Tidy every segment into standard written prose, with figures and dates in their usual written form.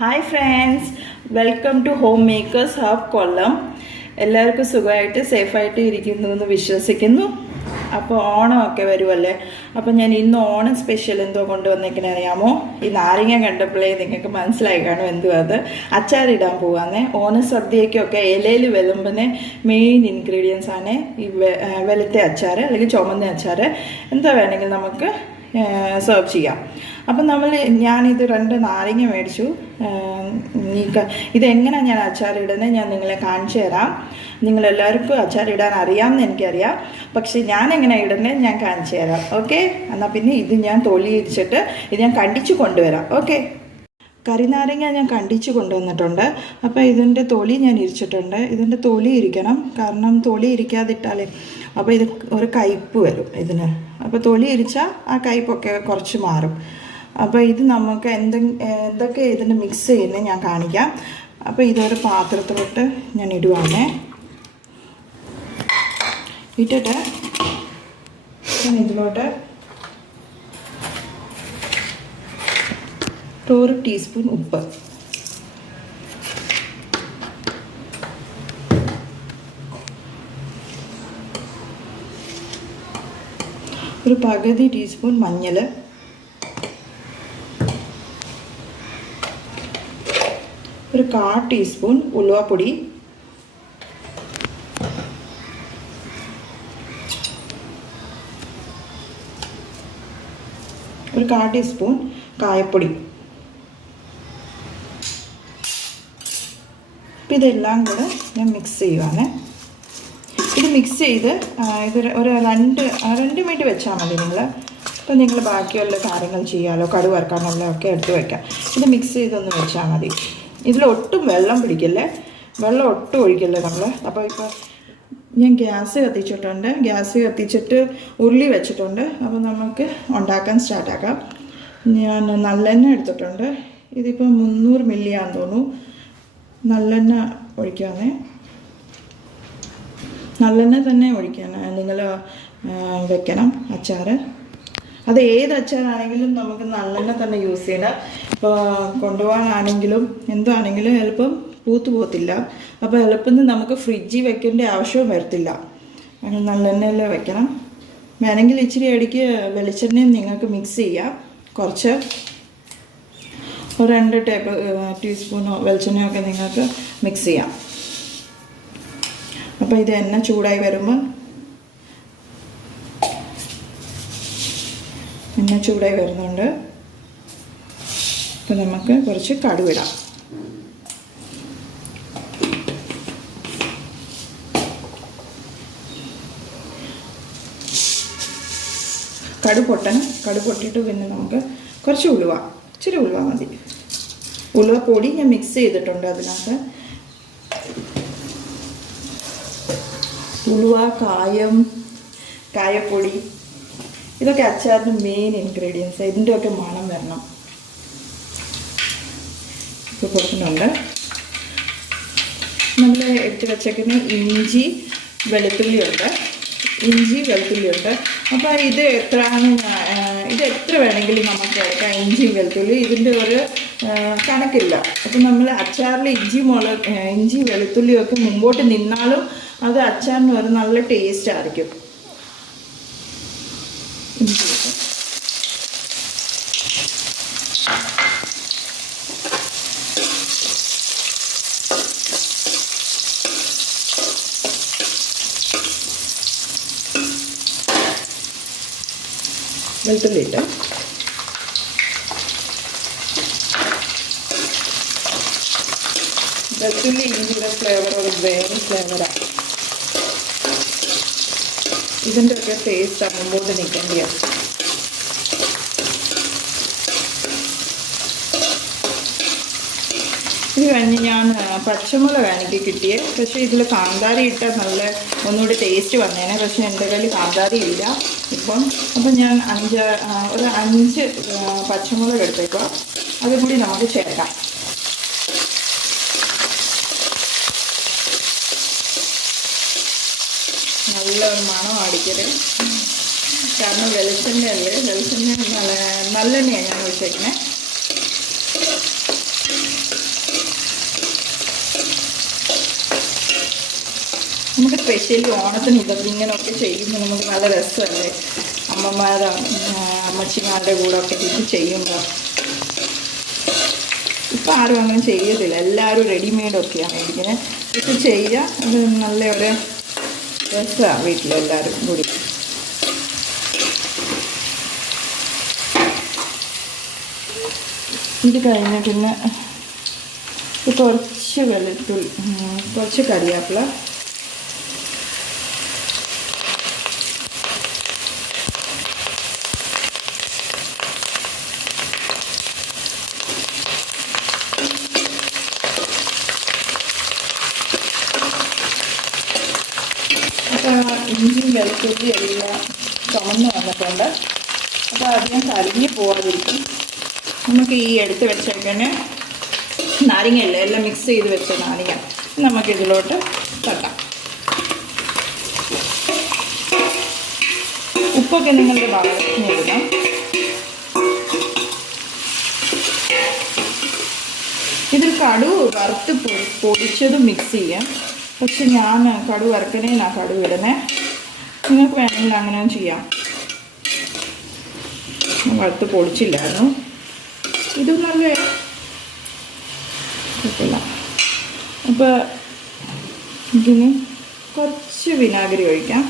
Hi friends, welcome to home makers hub Kollam. എല്ലാവർക്കും സുഖമായിട്ട് സേഫായിട്ട് ഇരിക്കുന്നു എന്ന് വിശ്വസിക്കുന്നു. അപ്പോൾ ഓണമൊക്കെ വരുമല്ലേ. അപ്പോൾ ഞാൻ ഇന്ന് ഓണം സ്പെഷ്യൽ എന്തോ കൊണ്ടുവന്നേക്കണേ അറിയാമോ? ഈ നാരങ്ങ കണ്ടപ്പോഴേ നിങ്ങൾക്ക് മനസ്സിലായി കാണും എന്തുവാ അത്. അച്ചാറിടാൻ പോവാന്നേ. ഓണസദ്യയ്ക്കൊക്കെ ഇലയിൽ വിളമ്പുന്ന മെയിൻ ഇൻഗ്രീഡിയൻസ് ആണ് ഈ വെളുത്ത അച്ചാർ അല്ലെങ്കിൽ ചുമന്ന അച്ചാർ. എന്താ വേണമെങ്കിൽ നമുക്ക് സെർവ് ചെയ്യാം. അപ്പം ഞാനിത് 2 നാരങ്ങ മേടിച്ചു. ഇതെങ്ങനെയാണ് ഞാൻ അച്ചാറിടുന്നത് ഞാൻ നിങ്ങളെ കാണിച്ചു തരാം. നിങ്ങളെല്ലാവർക്കും അച്ചാറിടാൻ അറിയാമെന്ന് എനിക്കറിയാം, പക്ഷേ ഞാൻ എങ്ങനെ ഇടുന്നത് ഞാൻ കാണിച്ചു തരാം. ഓക്കെ, എന്നാൽ പിന്നെ ഇത് ഞാൻ തൊലി ഇരിച്ചിട്ട് ഇത് ഞാൻ കണ്ടിച്ചു കൊണ്ടുവരാം. ഓക്കെ, കരിനാരങ്ങ ഞാൻ കണ്ടിച്ചു കൊണ്ടുവന്നിട്ടുണ്ട്. അപ്പോൾ ഇതിൻ്റെ തൊലി ഞാൻ ഇരിച്ചിട്ടുണ്ട്. ഇതിൻ്റെ തൊലി ഇരിക്കണം, കാരണം തൊലി ഇരിക്കാതിട്ടാലേ അപ്പോൾ ഇത് ഒരു കയ്പ്പ് വരും ഇതിന്. അപ്പോൾ തൊലി ഇരിച്ചാൽ ആ കയ്പ്പൊക്കെ കുറച്ച് മാറും. അപ്പോൾ ഇത് നമുക്ക് എന്തൊക്കെ ഇതിന് മിക്സ് ചെയ്യുന്നത് ഞാൻ കാണിക്കാം. അപ്പോൾ ഇതൊരു പാത്രത്തിലോട്ട് ഞാൻ ഇടുവാണേ. ഇട്ടിട്ട് ഞാൻ ഇതിലോട്ട് 1 ടീസ്പൂൺ ഉപ്പ്, ഒരു പകുതി ടീസ്പൂൺ മഞ്ഞൾ, ഒരു 1/4 ടീസ്പൂൺ ഉലുവാപ്പൊടി, ഒരു 1/4 ടീസ്പൂൺ കായപ്പൊടി. അപ്പം ഇതെല്ലാം കൂടെ ഞാൻ മിക്സ് ചെയ്യുവാണ്. ഇത് മിക്സ് ചെയ്ത് ഇത് ഒരു 2 മിനിറ്റ് വെച്ചാൽ മതി നിങ്ങൾ. അപ്പം നിങ്ങൾ ബാക്കിയുള്ള കാര്യങ്ങൾ ചെയ്യാമല്ലോ, കടുക് വറുക്കാനുള്ള ഒക്കെ എടുത്ത് വയ്ക്കാം. ഇത് മിക്സ് ചെയ്തൊന്ന് വെച്ചാൽ മതി. ഇതിലൊട്ടും വെള്ളം പിടിക്കല്ലേ, വെള്ളം ഒട്ടും ഒഴിക്കല്ലേ നമ്മൾ. അപ്പോൾ ഇപ്പോൾ ഞാൻ ഗ്യാസ് കത്തിച്ചിട്ടുണ്ട്. ഗ്യാസ് കത്തിച്ചിട്ട് ഉരുളി വെച്ചിട്ടുണ്ട്. അപ്പോൾ നമുക്ക് ഉണ്ടാക്കാൻ സ്റ്റാർട്ടാക്കാം. ഞാൻ നല്ലെണ്ണ എടുത്തിട്ടുണ്ട്. ഇതിപ്പോൾ 300 മില്ലിയാണെന്ന് തോന്നുന്നു. നല്ലെണ്ണ ഒഴിക്കാമേ. നല്ലെണ്ണ തന്നെ ഒഴിക്കാൻ നിങ്ങൾ വെക്കണം അച്ചാർ. അത് ഏത് അച്ചാറാണെങ്കിലും നമുക്ക് നല്ലെണ്ണ തന്നെ യൂസ് ചെയ്യണം. ഇപ്പോൾ കൊണ്ടുപോകാനാണെങ്കിലും എന്താണെങ്കിലും എളുപ്പം പൂത്തു പോകത്തില്ല. അപ്പോൾ എളുപ്പം നമുക്ക് ഫ്രിഡ്ജിൽ വെക്കേണ്ട ആവശ്യവും വരത്തില്ല. അങ്ങനെ നല്ലെണ്ണയിൽ വെക്കണം. വേണമെങ്കിൽ ഇച്ചിരി ഇടയ്ക്ക് വെളിച്ചെണ്ണയും നിങ്ങൾക്ക് മിക്സ് ചെയ്യാം. കുറച്ച് ഒരു 2 ടീസ്പൂണോ വെളിച്ചെണ്ണയൊക്കെ നിങ്ങൾക്ക് മിക്സ് ചെയ്യാം. അപ്പോൾ ഇത് എണ്ണ ചൂടായി വരുമ്പോൾ വരുന്നുണ്ട്. അപ്പോൾ നമുക്ക് കുറച്ച് കടുക് ഇടാം. കടുക് പൊട്ടിയിട്ട് പിന്നെ നമുക്ക് കുറച്ച് ഇച്ചിരി ഉലുവ മതി. ഉലുവ പൊടി ഞാൻ മിക്സ് ചെയ്തിട്ടുണ്ട് അതിനകത്ത്. ഉലുവ, കായപ്പൊടി ഇതൊക്കെ അച്ചാറിന് മെയിൻ ഇൻഗ്രീഡിയൻസ്. ഇതിൻ്റെയൊക്കെ മണം വരണം. ഇപ്പോൾ കൊടുക്കുന്നുണ്ട്. നമ്മൾ എടുത്ത് വെച്ചേക്കുന്ന ഇഞ്ചി വെളുത്തുള്ളി ഉണ്ട്. അപ്പോൾ ഇത് എത്ര വേണമെങ്കിലും നമുക്ക് എടുക്കാം. ഇഞ്ചി വെളുത്തുള്ളി ഇതിൻ്റെ ഒരു കണക്കില്ല. അപ്പം നമ്മൾ അച്ചാറിൽ ഇഞ്ചി വെളുത്തുള്ളിയൊക്കെ മുമ്പോട്ട് നിന്നാലും അത് അച്ചാറിന് ഒരു നല്ല ടേസ്റ്റ് ആയിരിക്കും. വെളുത്തുള്ളി ഇട്ട് വെളുത്തുള്ളി ഇഞ്ചിയുടെ ഫ്ലേവർ ഒരു വേറെ ഫ്ലേവറാണ്. ഇതിൻ്റെ ഒക്കെ ടേസ്റ്റ് മുമ്പോട്ട് നിൽക്കേണ്ടിയാണ്. ഇത് കഴിഞ്ഞ് ഞാൻ പച്ചമുളക് എനിക്ക് കിട്ടിയത്. പക്ഷേ ഇതിൽ കാന്താരി ഇട്ടാൽ നല്ല ഒന്നുകൂടി ടേസ്റ്റ് വന്നേനെ. പക്ഷേ എൻ്റെ കയ്യിൽ കാന്താരി ഇല്ല ഇപ്പം. അപ്പം ഞാൻ 5 പച്ചമുളക് എടുത്തേക്കുക. അതുകൂടി നമുക്ക് ചേർക്കാം. നല്ലൊരു മണം അടിക്കരുത്, കാരണം വെളിച്ചെണ്ണയല്ലേ. വെളിച്ചെണ്ണ നല്ലെണ്ണയാണ് ഞാൻ ഒഴിച്ചേക്കണേ. നമുക്ക് സ്പെഷ്യലി ഓണത്തിന് ഇതൊക്കെ ഇങ്ങനെയൊക്കെ ചെയ്യുമ്പോൾ നമുക്ക് നല്ല രസമല്ലേ, അമ്മച്ചിമാരുടെ കൂടെ ഒക്കെ ഇത് ചെയ്യുമ്പോൾ. ഇപ്പം ആരും അങ്ങനെ ചെയ്യത്തില്ല, എല്ലാവരും റെഡിമെയ്ഡൊക്കെയാണ് മേടിക്കുന്നത്. ഇത് ചെയ്യുക, ഇത് നല്ല ഒരു രസമാണ് വീട്ടിലെല്ലാവരും കൂടി. ഇത് കഴിഞ്ഞ് പിന്നെ കുറച്ച് വെളുത്തുള്ളി, കുറച്ച് കറിവേപ്പില, ഇഞ്ചിയും വെളുത്തുള്ളി എല്ലാം ചുമന്ന് വന്നിട്ടുണ്ട്. അപ്പോൾ അധികം കരിഞ്ഞ് പോകാതിരിക്കും. നമുക്ക് ഈ എടുത്ത് വെച്ചേക്കന്നെ നാരങ്ങയല്ലേ, എല്ലാം മിക്സ് ചെയ്ത് വെച്ച നാരങ്ങ നമുക്കിതിലോട്ട് തട്ടാം. ഉപ്പൊക്കെ നിങ്ങളുടെ ഭാഗത്ത് ഇടണം. ഇതിൽ കടുക് വറുത്ത് പൊടിച്ചതും മിക്സ് ചെയ്യാം. പക്ഷെ ഞാൻ കടുക് വറുക്കണേനാ കടുക് ഇടണേ. നിങ്ങൾക്ക് വേണമെങ്കിൽ അങ്ങനെ ചെയ്യാം. വറുത്ത് പൊടിച്ചില്ലായിരുന്നു. ഇതും നല്ല കുഴപ്പമില്ല. അപ്പോൾ ഇതിന് കുറച്ച് വിനാഗിരി ഒഴിക്കാം.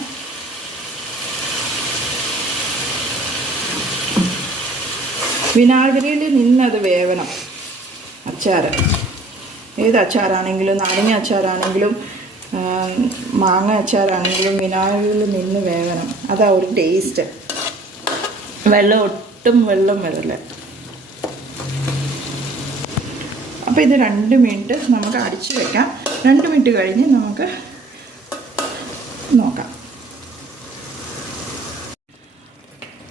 വിനാഗിരിയിൽ നിന്നത് വേവണം. അച്ചാർ ഏത് അച്ചാറാണെങ്കിലും, നാരങ്ങ അച്ചാറാണെങ്കിലും, മാങ്ങ അച്ചാറാണെങ്കിലും വിനാഗിരിയിൽ നിന്ന് വേവണം. അതാ ഒരു ടേസ്റ്റ്. ഒട്ടും വെള്ളം വരില്ല. അപ്പോൾ ഇത് 2 മിനിറ്റ് നമുക്ക് അടിച്ചു വെക്കാം. 2 മിനിറ്റ് കഴിഞ്ഞ് നമുക്ക് നോക്കാം.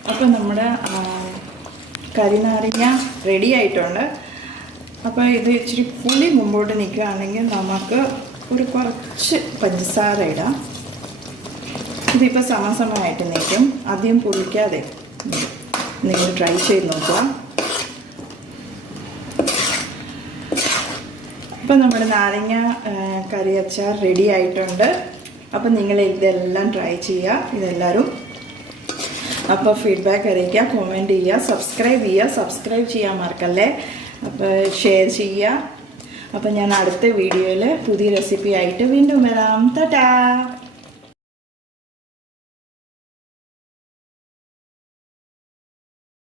അപ്പോൾ നമ്മുടെ കരിനാരങ്ങ റെഡി ആയിട്ടുണ്ട്. അപ്പോൾ ഇത് ഇച്ചിരി പുളി മുമ്പോട്ട് നിൽക്കുകയാണെങ്കിൽ നമുക്ക് കുറച്ച് പഞ്ചസാര ഇടാം. ഇതിപ്പോൾ സമസമമായിട്ട് നിൽക്കും, അധികം പുളിക്കാതെ. നിങ്ങൾ ട്രൈ ചെയ്ത് നോക്കുക. അപ്പോൾ നമ്മുടെ നാരങ്ങ കറി അച്ചാർ റെഡി ആയിട്ടുണ്ട്. അപ്പോൾ നിങ്ങൾ ഇതെല്ലാം ട്രൈ ചെയ്യുക, ഇതെല്ലാവരും. അപ്പോൾ ഫീഡ്ബാക്ക് അറിയിക്കുക, കമൻറ്റ് ചെയ്യുക, സബ്സ്ക്രൈബ് ചെയ്യാൻ മറക്കല്ലേ. അപ്പോൾ ഷെയർ ചെയ്യുക. അപ്പോൾ ഞാൻ അടുത്ത വീഡിയോയിൽ പുതിയ റെസിപ്പി ആയിട്ട് വീണ്ടും വരാം. ടാറ്റാ.